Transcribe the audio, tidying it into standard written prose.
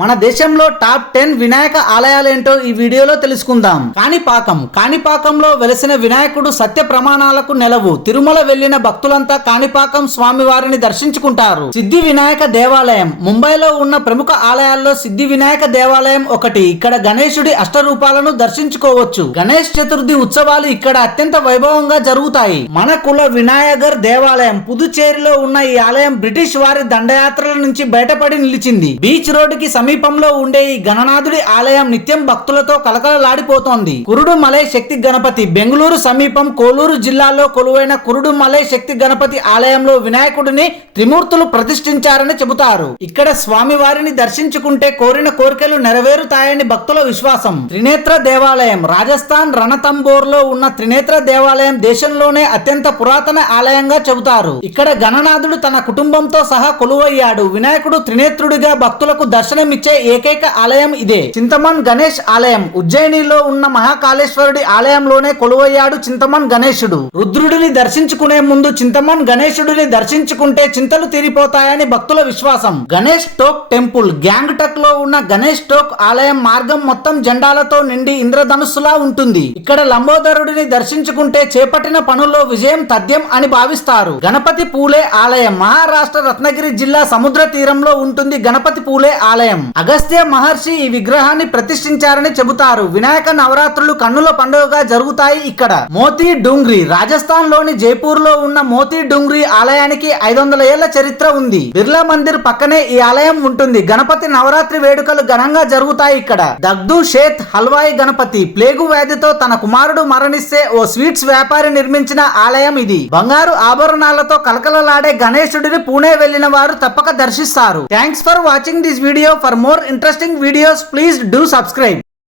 మన దేశంలో టాప్ 10 వినాయక ఆలయాలేంటో ఈ వీడియోలో తెలుసుకుందాం. కాణిపాకంలో వెలసిన వినాయకుడు సత్య ప్రమాణాలకు నెలవు. తిరుమల వెళ్లిన భక్తులంతా కాణిపాకం స్వామివారిని దర్శించుకుంటారు. సిద్ధి వినాయక దేవాలయం ముంబైలో ఉన్న ప్రముఖ ఆలయాల్లో సిద్ధి వినాయక దేవాలయం ఒకటి. ఇక్కడ గణేశుడి అష్టరూపాలను దర్శించుకోవచ్చు. గణేష్ చతుర్థి ఉత్సవాలు ఇక్కడ అత్యంత వైభవంగా జరుగుతాయి. మన కుల వినాయగర్ దేవాలయం పుదుచ్చేరిలో ఉన్న ఈ ఆలయం బ్రిటిష్ వారి దండయాత్రల నుంచి బయటపడి నిలిచింది. బీచ్ రోడ్డుకి సమీపంలో ఉండే ఈ గణనాథుడి ఆలయం నిత్యం భక్తులతో కలకలలాడిపోతోంది. కురుడుమలై శక్తి గణపతి బెంగళూరు సమీపం కోలూరు జిల్లాలో కొలువైన కురుడుమలై శక్తి గణపతి ఆలయంలో వినాయకుడిని త్రిమూర్తులు ప్రతిష్ఠించారని చెబుతారు. ఇక్కడ స్వామివారిని దర్శించుకుంటే కోరిన కోరికలు నెరవేరుతాయని భక్తుల విశ్వాసం. త్రినేత్ర దేవాలయం రాజస్థాన్ రణతంబోర్ లో ఉన్న త్రినేత్ర దేవాలయం దేశంలోనే అత్యంత పురాతన ఆలయంగా చెబుతారు. ఇక్కడ గణనాథుడు తన కుటుంబంతో సహా కొలువయ్యాడు. వినాయకుడు త్రినేత్రుడిగా భక్తులకు దర్శనమిచ్చే ఏకైక ఆలయం ఇదే. చింతమన్ గణేష్ ఆలయం ఉజ్జయినిలో ఉన్న మహాకాళేశ్వరుడి ఆలయంలోనే కొలువయ్యాడు చింతమన్ గణేశుడు. రుద్రుడిని దర్శించుకునే ముందు చింతమన్ గణేశుడిని దర్శించుకుంటే చింతలు తీరిపోతాయని భక్తుల విశ్వాసం. గణేష్ టోక్ టెంపుల్ గ్యాంగ్టక్ లో ఉన్న గణేష్ టోక్ ఆలయం మార్గం మొత్తం జెండాలతో నిండి ఇంద్రధనుస్సులా ఉంటుంది. ఇక్కడ లంబోదరుడిని దర్శించుకుంటే చేపట్టిన పనుల్లో విజయం తథ్యం అని భావిస్తారు. గణపతి పూలే ఆలయం మహారాష్ట్ర రత్నగిరి జిల్లా సముద్ర తీరంలో ఉంటుంది. గణపతి పూలే ఆలయం అగస్త్య మహర్షి ఈ విగ్రహాన్ని ప్రతిష్ఠించారని చెబుతారు. వినాయక నవరాత్రులు కన్నుల పండుగగా జరుగుతాయి ఇక్కడ. మోతీ డుంగ్రీ రాజస్థాన్ లోని జైపూర్ లో ఉన్న మోతీ డుంగ్రీ ఆలయానికి 500 ఏళ్ల చరిత్ర ఉంది. బిర్లా మందిర్ పక్కనే ఈ ఆలయం ఉంటుంది. గణపతి నవరాత్రి వేడుకలు ఘనంగా జరుగుతాయి ఇక్కడ. దగ్దు షేత్ హల్వాయి గణపతి ప్లేగు వ్యాధితో తన కుమారుడు మరణిస్తే ఓ స్వీట్స్ వ్యాపారి నిర్మించిన ఆలయం ఇది. బంగారు ఆభరణాలతో కలకలలాడే గణేశుడిని పూణే వెళ్లిన వారు తప్పక దర్శిస్తారు. Thanks for watching this video. For more interesting videos, please do subscribe.